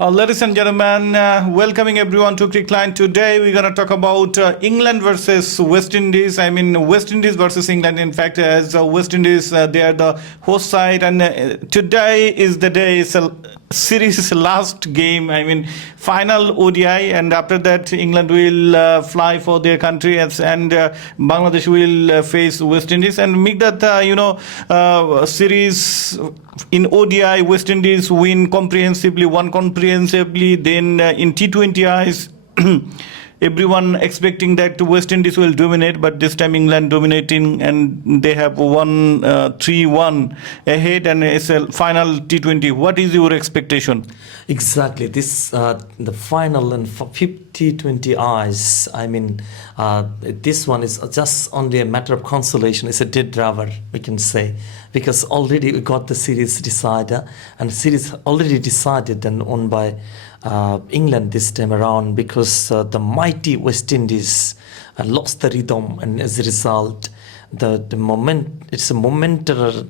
Ladies and gentlemen, welcoming everyone to Crickline. Today we're going to talk about England versus West Indies. I mean, West Indies versus England. In fact, as West Indies, they are the host side, and today is the day. It's a series last game. I mean, final ODI, and after that, England will fly for their country, and Bangladesh will face West Indies. And mikdad, series in ODI, West Indies win comprehensively, won comprehensively. Then in T20Is, everyone expecting that West Indies will dominate, but this time England dominating, and they have won 3-1 ahead, and it's a final T20. What is your expectation? Exactly. This the final and 50 20 eyes. I mean, this one is just only a matter of consolation. It's a dead rubber, we can say, because already we got the series decider, and the series already decided and won by England this time around, because the mighty West Indies lost the rhythm, and as a result, the moment, it's a momentary,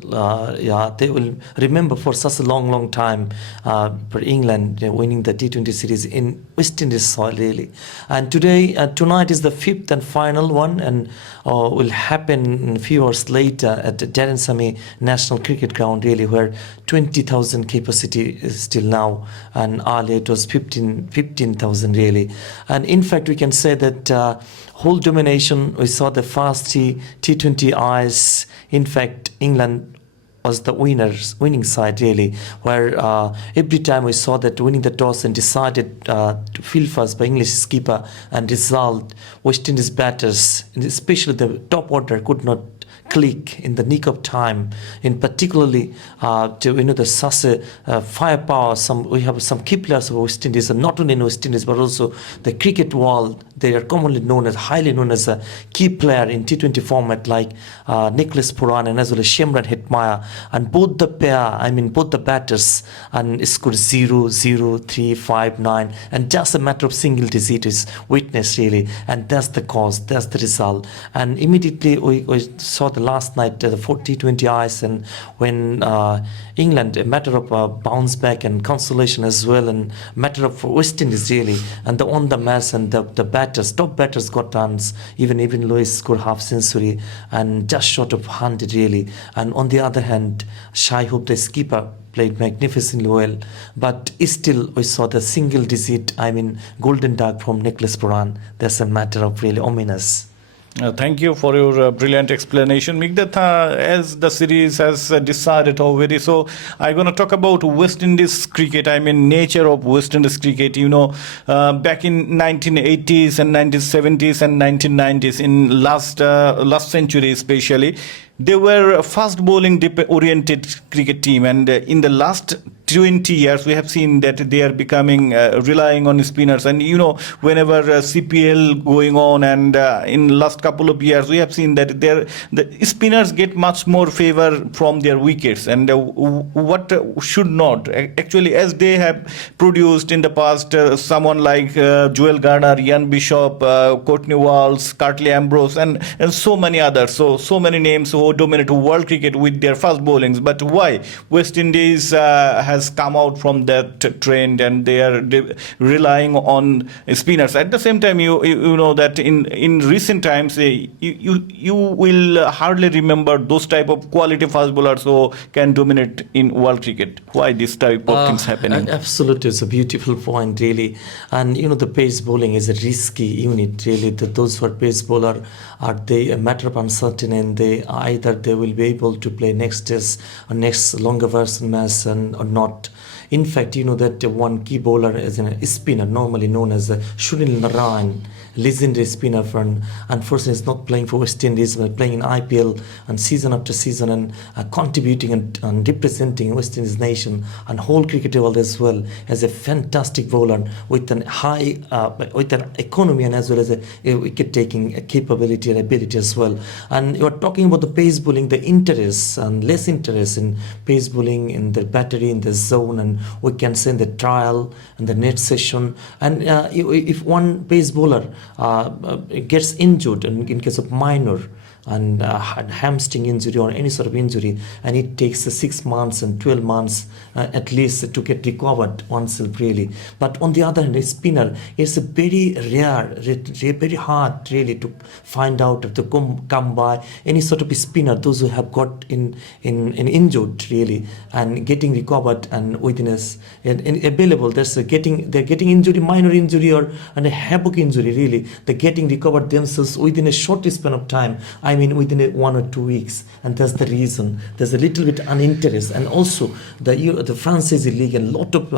they will remember for such a long time for England winning the T20 series in West Indies soil, really. And tonight is the fifth and final one, and will happen a few hours later at the Darren Sammy National Cricket Ground, really, where 20,000 capacity is still now, and earlier it was 15,000 really. And in fact, we can say that whole domination, we saw the first T20 eyes. In fact, England was the winning side, really, where every time we saw that winning the toss and decided to field first by English skipper, and result, West Indies batters, and especially the top order, could not click in the nick of time, in particularly the such firepower. We have some key players of West Indies, and not only in West Indies but also the cricket world. They are highly known as a key player in T20 format, like Nicholas Pooran and as well as Shimron Hetmyer, and both the batters, and scored 0, 0, 3, 5, 9, and just a matter of single digit is witnessed, really, and that's the cause, that's the result. And immediately we saw the last night the 40-20 eyes, and when England, a matter of bounce back and consolation as well, and matter of West Indies, really, and the on the match, and the top batters got runs. Even Lewis scored half century and just short of 100, really. And on the other hand, Shai Hope, the skipper, played magnificently well, but still we saw the single digit, golden duck from Nicholas Pooran. That's a matter of really ominous. Thank you for your brilliant explanation, mikdad. As the series has decided already, so I'm going to talk about West Indies cricket. Nature of West Indies cricket. Back in 1980s and 1970s and 1990s, in last century especially, they were a fast bowling oriented cricket team, and in the last 20 years we have seen that they are becoming relying on spinners. And whenever CPL going on, and in last couple of years we have seen that the spinners get much more favor from their wickets, and what should not actually, as they have produced in the past someone like Joel Garner, Ian Bishop, Courtney Walsh, Curtly Ambrose, and so many others, so many names who dominate world cricket with their fast bowlings. But why West Indies has come out from that trend, and they are relying on spinners? At the same time, you know that in recent times you will hardly remember those type of quality fast bowlers who can dominate in world cricket. Why this type of things happening? Absolutely, it's a beautiful point, really. And the pace bowling is a risky unit, really. Those who are pace bowler, are they a matter of uncertain, and they will be able to play next test or next longer version match or not. In fact, that one key bowler is a spinner, normally known as Sunil Narayan, legendary spinner, unfortunately is not playing for West Indies, but playing in IPL and season after season, and contributing and representing West Indies nation and whole cricket world as well, as a fantastic bowler with an high with an economy, and as well as a wicket taking capability and ability as well. And you are talking about the pace bowling, the interest and less interest in pace bowling in the battery, in the zone, and we can say in the trial and the net session. And if one pace bowler gets injured, and in case of minor, and hamstring injury or any sort of injury, and it takes 6 months and 12 months at least to get recovered oneself really. But on the other hand, a spinner, it's a very rare, very hard really to find out, to come by any sort of spinner, those who have got in injured really and getting recovered and within us and available. They're getting injury, minor injury or and a havoc injury really. They're getting recovered themselves within a short span of time. I mean within 1 or 2 weeks, and that's the reason there's a little bit uninterest. And also the franchise league and lot of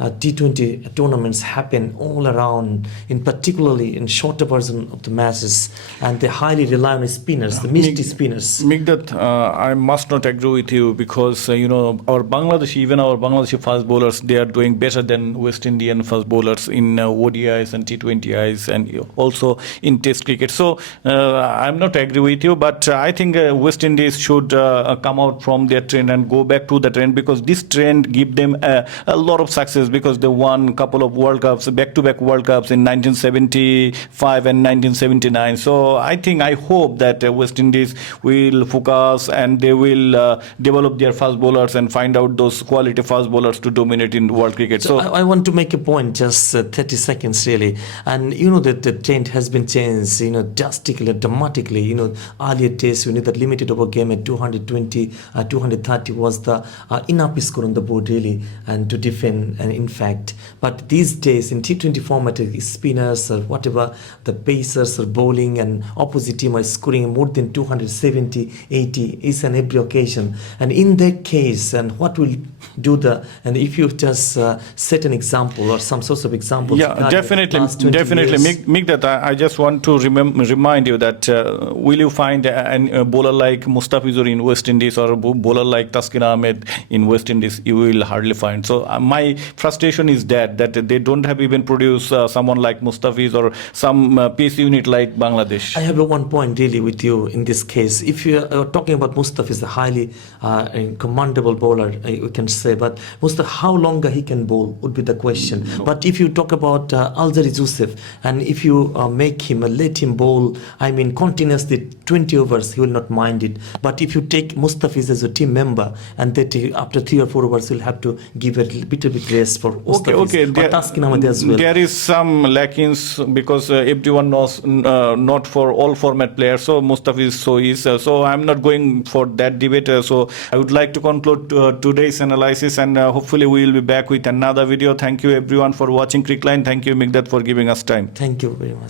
T20 tournaments happen all around, in particularly in shorter version of the matches, and they highly rely on spinners, the misty spinners. Mikdad, I must not agree with you because our Bangladeshi fast bowlers, they are doing better than West Indian fast bowlers in ODIs and T20Is and also in Test cricket. So I'm not agree with you, but I think West Indies should come out from their trend and go back to the trend, because this trend give them a lot of success, because they won a couple of World Cups, back-to-back World Cups in 1975 and 1979. So I hope that West Indies will focus and they will develop their fast bowlers and find out those quality fast bowlers to dominate in world cricket. So I want to make a point, just 30 seconds really. And that the trend has been changed, drastically, dramatically. Earlier days, that limited over game at 220, 230 was the enough score on the board really, and to defend and in fact. But these days in T20 format, spinners or whatever, the pacers are bowling and opposite team are scoring more than 270, 80 each and every occasion. And in that case, and what will do and if you just set an example or some sorts of examples. Yeah, definitely. Mikdad, I just want to remind you that will you find a bowler like Mustafizur in West Indies or a bowler like Taskin Ahmed in West Indies? You will hardly find. So my frustration is that they don't have even produced someone like Mustafiz or some pace unit like Bangladesh. I have one point really with you in this case. If you are talking about Mustafiz, a highly commendable bowler, we can say, but Mustafiz, how longer he can bowl would be the question. But if you talk about Alzari Joseph, and if you let him bowl, continuously 20 overs, he will not mind it. But if you take Mustafiz as a team member, and that after 3 or 4 overs, he'll have to give a little bit rest for Mustafiz. As well. There is some lackings because everyone knows not for all format players. So Mustafiz so I'm not going for that debate. So I would like to conclude today's analysis, and hopefully we will be back with another video. Thank you everyone for watching Crickline. Thank you Mikdad for giving us time. Thank you very much.